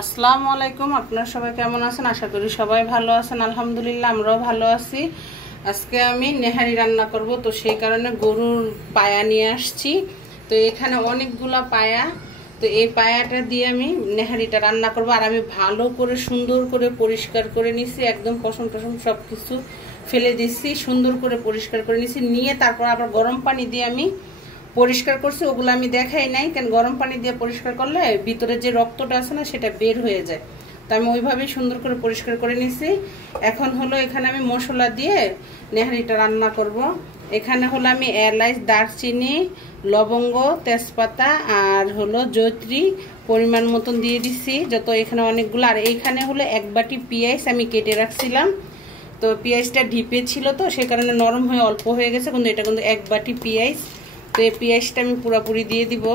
আসসালামু আলাইকুম। আপনারা সবাই কেমন আছেন? আশা করি সবাই ভালো আছেন। আলহামদুলিল্লাহ আমরাও ভালো আছি। আজকে আমি নেহারি রান্না করব, তো সেই কারণে গরুর পায়া নিয়ে আসছি। তো এখানে অনেকগুলা পায়া, তো এই পায়াটা দিয়ে আমি নেহারিটা রান্না করব। আর আমি ভালো করে সুন্দর করে পরিষ্কার করে নিছি, একদম পশম টসম সব কিছু ফেলে দিচ্ছি, সুন্দর করে পরিষ্কার করে নিছি। নিয়ে তারপর আবার গরম পানি দিয়ে আমি পরিষ্কার করছি। ওগুলো আমি দেখাই নাই, কারণ গরম পানি দিয়ে পরিষ্কার করলে ভিতরে যে রক্তটা আছে না সেটা বের হয়ে যায়। তো আমি ওইভাবেই সুন্দর করে পরিষ্কার করে নিছি। এখন হলো এখানে আমি মশলা দিয়ে নেহারিটা রান্না করব। এখানে হলো আমি এলাচ, দারচিনি, লবঙ্গ, তেজপাতা আর হলো জয়ত্রী পরিমাণ মতন দিয়ে দিছি, যত এখানে অনেকগুলো। আর এইখানে হলো এক বাটি পেঁয়াজ আমি কেটে রাখছিলাম। তো পেঁয়াজটা ঢিপে ছিল, তো সেই কারণে নরম হয়ে অল্প হয়ে গেছে, কিন্তু এটা কিন্তু এক বাটি পেঁয়াজ। তো এই পেঁয়াজটা আমি পুরোপুরি দিয়ে দিব।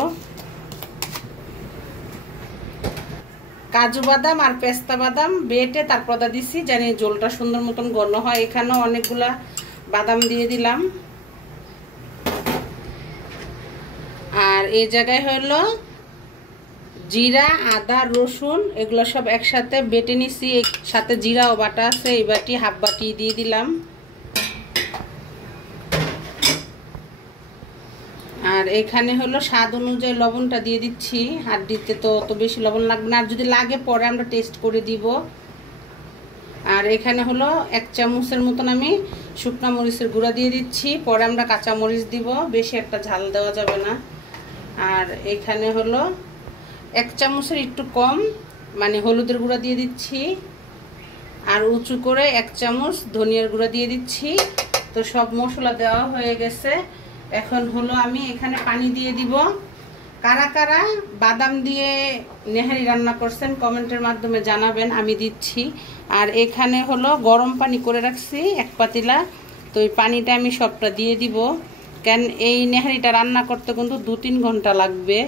কাজু বাদাম আর পেস্তা বাদাম বেটে তারপর দিছি, জানি ঝোলটা সুন্দর মতন ঘন হয়। এখানেও অনেকগুলা বাদাম দিয়ে দিলাম। আর এই জায়গায় হলো জিরা, আদা, রসুন এগুলো সব একসাথে বেটে নিছি, সাথে জিরাও বাটা আছে, এই বাটি হাফ বাটি দিয়ে দিলাম। আর এখানে হলো স্বাদ অনুযায়ী লবণটা দিয়ে দিচ্ছি। হাড্ডিতে তো অত বেশি লবণ লাগবে না, আর যদি লাগে পরে আমরা টেস্ট করে দিব। আর এখানে হলো 1 চামচের মতন আমি শুকনো মরিচের গুঁড়া দিয়ে দিচ্ছি, পরে আমরা কাঁচা মরিচ দিব, বেশি একটা ঝাল দেওয়া যাবে না। আর এখানে হলো 1 চামচের একটু কম মানে হলুদের গুঁড়া দিয়ে দিচ্ছি। আর উঁচু করে 1 চামচ ধনিয়ার গুঁড়া দিয়ে দিচ্ছি। তো সব মশলা দেওয়া হয়ে গেছে। এখন হলো আমি এখানে পানি দিয়ে দিব। কারা কারা বাদাম দিয়ে নেহারি রান্না করছেন কমেন্টের মাধ্যমে জানাবেন, আমি দিচ্ছি। আর এখানে হলো গরম পানি করে রাখছি 1 পাতিলা, তো এই পানিটা আমি সবটা দিয়ে দিব, কেন এই নেহারিটা রান্না করতে কিন্তু 2-3 ঘন্টা লাগবে।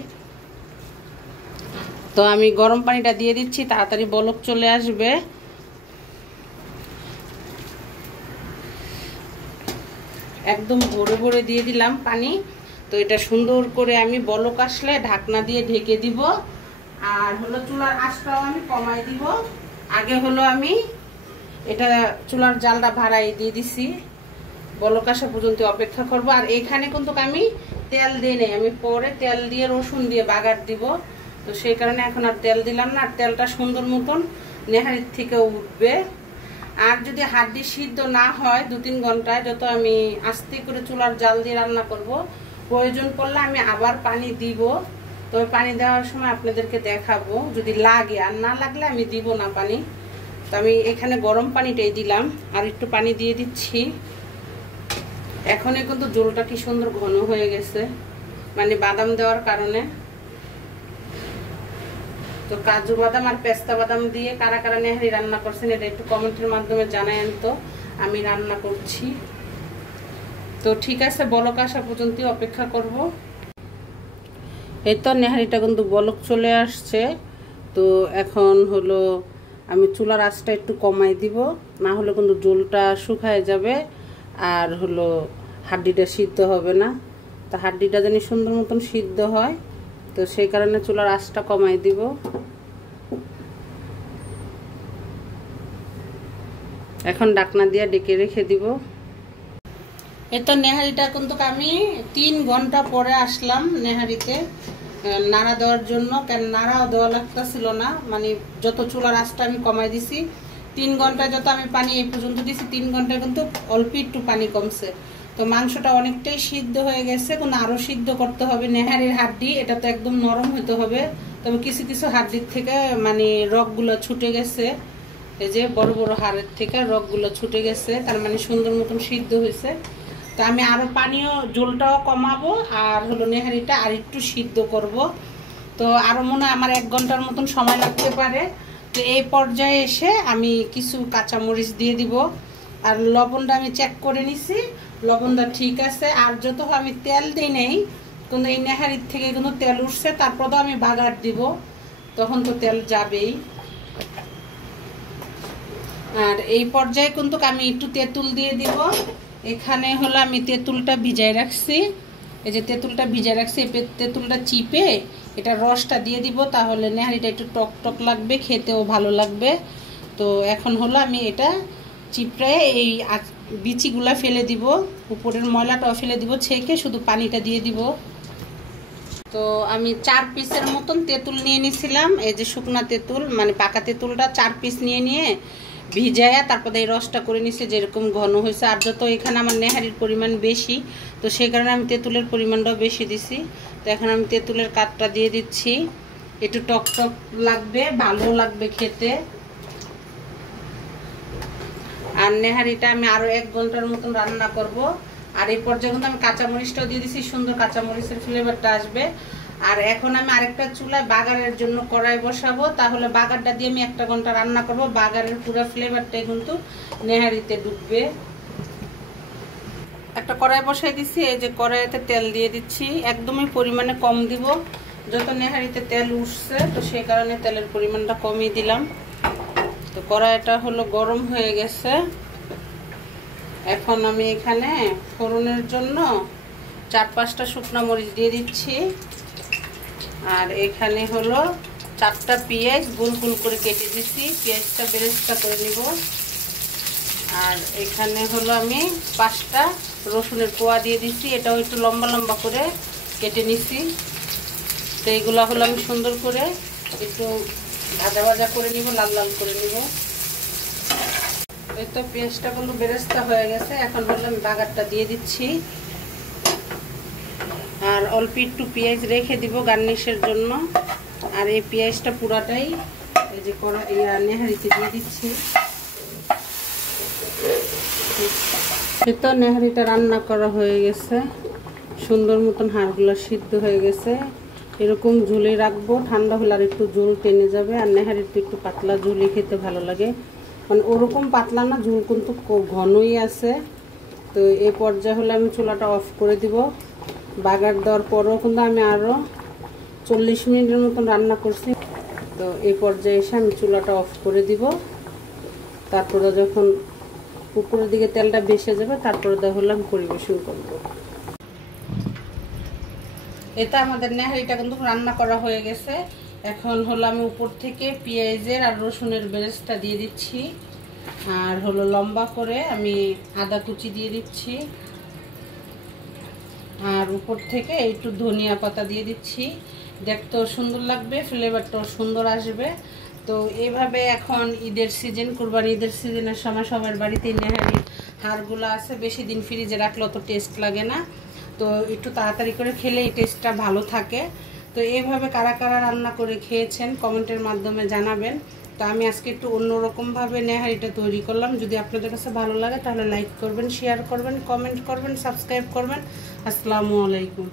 তো আমি গরম পানিটা দিয়ে দিচ্ছি, তাড়াতাড়ি বলক চলে আসবে। একদম ভরে ভরে দিয়ে দিলাম পানি। তো এটা সুন্দর করে আমি বলক আসলে ঢাকনা দিয়ে ঢেকে দিব। আর হলো চুলার আঁচটাও আমি কমাই দিব। আগে হলো আমি এটা চুলার জালটা ভাড়াই দিয়ে দিছি, বলক আসা পর্যন্ত অপেক্ষা করব। আর এখানে কিন্তু আমি তেল দিই নাই, আমি পরে তেল দিয়ে রসুন দিয়ে বাগার দিব। তো সেই কারণে এখন আর তেল দিলাম না। আর তেলটা সুন্দর মতন নেহারির থেকে উঠবে। আর যদি হাড্ডি সিদ্ধ না হয় 2-3 ঘন্টায়, যত আমি আস্তে করে চুলার জাল দিয়ে রান্না করব, প্রয়োজন পড়লে আমি আবার পানি দিব। তবে পানি দেওয়ার সময় আপনাদেরকে দেখাবো, যদি লাগে, আর না লাগলে আমি দিব না পানি। তো আমি এখানে গরম পানিটাই দিলাম, আর একটু পানি দিয়ে দিচ্ছি। এখনই কিন্তু ঝোলটা কি সুন্দর ঘন হয়ে গেছে, মানে বাদাম দেওয়ার কারণে। তো কাজু বাদাম আর পেস্তা বাদাম দিয়ে কারা কারা নেহারি রান্না করছেন এটা একটু কমেন্টের মাধ্যমে জানায়েন, তো আমি রান্না করছি। তো ঠিক আছে, বলক আসা পর্যন্ত অপেক্ষা করব। এই তো নেহারিটা কিন্তু বলক চলে আসছে। তো এখন হলো আমি চুলার আঁচটা একটু কমাই দিব, না হলে কিন্তু ঝোলটা শুকায় যাবে, আর হলো হাড্ডিটা সিদ্ধ হবে না। তো হাড্ডিটা যেন সুন্দর মতন সিদ্ধ হয়, তো সেই কারণে চুলার আঁচটা কমাই দিব। এখন ঢাকনা দিয়ে ডেকে রেখে দিব। এই তো নেহারিটা কিন্তু আমি 3 ঘন্টা পরে আসলাম নেহারিতে নাড়া দেওয়ার জন্য, কেন নাড়াও দেওয়া লাগতেছিল না, মানে যত চুলার আঁচটা আমি কমাই দিছি। 3 ঘন্টায় যত আমি পানি এই পর্যন্ত দিছি, 3 ঘন্টায় কিন্তু অল্প একটু পানি কমছে। তো মাংসটা অনেকটাই সিদ্ধ হয়ে গেছে, কিন্তু আরো সিদ্ধ করতে হবে। নেহারির হাড্ডি এটা তো একদম নরম হতে হবে, তবে কিছু কিছু হাড্ডির থেকে মানে রগগুলো ছুটে গেছে, এই যে বড় বড় হাড়ের থেকে রগগুলো ছুটে গেছে, তার মানে সুন্দর মতন সিদ্ধ হয়েছে। তো আমি আরো পানিও ঝোলটাও কমাবো, আর হলো নেহারিটা আর একটু সিদ্ধ করব। তো আরো মনে হয় আমার 1 ঘন্টার মতন সময় লাগতে পারে। তো এই পর্যায়ে এসে আমি কিছু কাঁচামরিচ দিয়ে দিব। আর লবণটা আমি চেক করে নিছি, লবণটা ঠিক আছে। আর যত আমি তেল দিই নেই, কিন্তু এই নেহারির থেকে কিন্তু তেল উঠছে, তারপর তো আমি বাগার দিব, তখন তো তেল যাবেই। আর এই পর্যায়ে কিন্তু আমি একটু তেঁতুল দিয়ে দিব। এখানে হলো আমি তেঁতুলটা ভিজাই রাখছি, এই যে তেঁতুলটা ভিজাই রাখছি, এই তেঁতুলটা চিপে এটা রসটা দিয়ে দিব, তাহলে নেহারিটা একটু টক টক লাগবে, খেতেও ভালো লাগবে। তো এখন হলো আমি এটা চিপড়ায় এই বিচিগুলা ফেলে দিব, উপরের ময়লাটাও ফেলে দিব, ছেঁকে শুধু পানিটা দিয়ে দিব। তো আমি 4 পিসের মতন তেঁতুল নিয়ে নিয়েছিলাম, এই যে শুকনা তেঁতুল, মানে পাকা তেঁতুলটা 4 পিস নিয়ে ভিজায়া তারপরে এই রসটা করে নিছি, যেরকম ঘন হয়েছে। আর যত এখানে আমার নেহারির পরিমাণ বেশি, তো সেই কারণে আমি তেঁতুলের পরিমাণটাও বেশি দিছি। তো এখন আমি তেঁতুলের কাঠটা দিয়ে দিচ্ছি, একটু টক টক লাগবে, ভালো লাগবে খেতে। আর নেহারিটা আমি আরও 1 ঘন্টার মতন রান্না করব। আর এই পর্যায়ে কিন্তু আমি কাঁচামরিচটাও দিয়ে দিছি, সুন্দর কাঁচামরিচের ফ্লেভারটা আসবে। আর এখন আমি আরেকটা চুলায় বাগারের জন্য কড়াই বসাবো, তাহলে বাগারটা দিয়ে আমি 1 ঘন্টা রান্না করব। বাগারের পুরো ফ্লেভারটাই কিন্তু নেহারিতে ঢুকবে। একটা কড়াই বসাই দিছি, এই যে কড়াইতে তেল দিয়ে দিচ্ছি, একদমই পরিমাণে কম দিব, যত নেহারিতে তেল উঠছে তো সেই কারণে তেলের পরিমাণটা কমিয়ে দিলাম। তো কড়াইটা হলো গরম হয়ে গেছে। এখন আমি এখানে ফোড়নের জন্য 4-5টা শুকনো মরিচ দিয়ে দিচ্ছি। আর এখানে হলো 4টা পেঁয়াজ গোল গোল করে কেটে দিচ্ছি, পেঁয়াজটা বেরেস্তা করে নিব। আর এখানে হলো আমি 5টা রসুনের কোয়া দিয়ে দিচ্ছি, এটাও একটু লম্বা লম্বা করে কেটে নিচ্ছি। তো এইগুলো হলো আমি সুন্দর করে একটু ভাজা ভাজা করে নিব, লাল লাল করে নিব। এই তো পেঁয়াজটা কিন্তু বেরেস্তা হয়ে গেছে, এখন হলো আমি বাগারটা দিয়ে দিচ্ছি। আর অল্প একটু পেঁয়াজ রেখে দিব গার্নিশের জন্য। আর এই পেঁয়াজটা পুরাটাই এই যে নেহারিতে দিয়ে দিচ্ছি। এই তো নেহারিটা রান্না করা হয়ে গেছে, সুন্দর মতন হাড়গুলো সিদ্ধ হয়ে গেছে। এরকম ঝুলে রাখবো, ঠান্ডা হলে আর একটু ঝোল টেনে যাবে। আর নেহারিতে একটু পাতলা ঝুলে খেতে ভালো লাগে, মানে ওরকম পাতলা না, ঝোল কিন্তু ঘনই আছে। তো এই পর্যায়ে হলে আমি চুলাটা অফ করে দিব। বাগার দেওয়ার পরও কিন্তু আমি আরও 40 মিনিটের মতন রান্না করছি। তো এই পর্যায়ে এসে আমি চুলাটা অফ করে দিব। তারপরে যখন উপরের দিকে তেলটা ভেসে যাবে, তারপরে দেওয়া হলে আমি পরিবেশন করব। এটা আমাদের নেহারিটা কিন্তু রান্না করা হয়ে গেছে। এখন হলো আমি উপর থেকে পেঁয়াজের আর রসুনের বেরেস্তা দিয়ে দিচ্ছি। আর হলো লম্বা করে আমি আদা কুচি দিয়ে দিচ্ছি। আর উপর থেকে একটু ধনিয়া পাতা দিয়ে দিচ্ছি, দেখতেও সুন্দর লাগবে, ফ্লেভারটাও সুন্দর আসবে। তো এইভাবে এখন ঈদের সিজন, কুরবানি ঈদের সিজনের সময় সবার বাড়িতে নেহারির হাড়গুলো আছে, বেশি দিন ফ্রিজে রাখলে অত টেস্ট লাগে না। তো একটু তাড়াতাড়ি করে খেলে এই টেস্টটা ভালো থাকে। তো এইভাবে কারা কারা রান্না করে খেয়েছেন কমেন্টের মাধ্যমে জানাবেন। তো আমি আজকে একটু অন্যরকমভাবে নেহারিটা তৈরি করলাম। যদি আপনাদের কাছে ভালো লাগে তাহলে লাইক করবেন, শেয়ার করবেন, কমেন্ট করবেন, সাবস্ক্রাইব করবেন। আসসালামু আলাইকুম।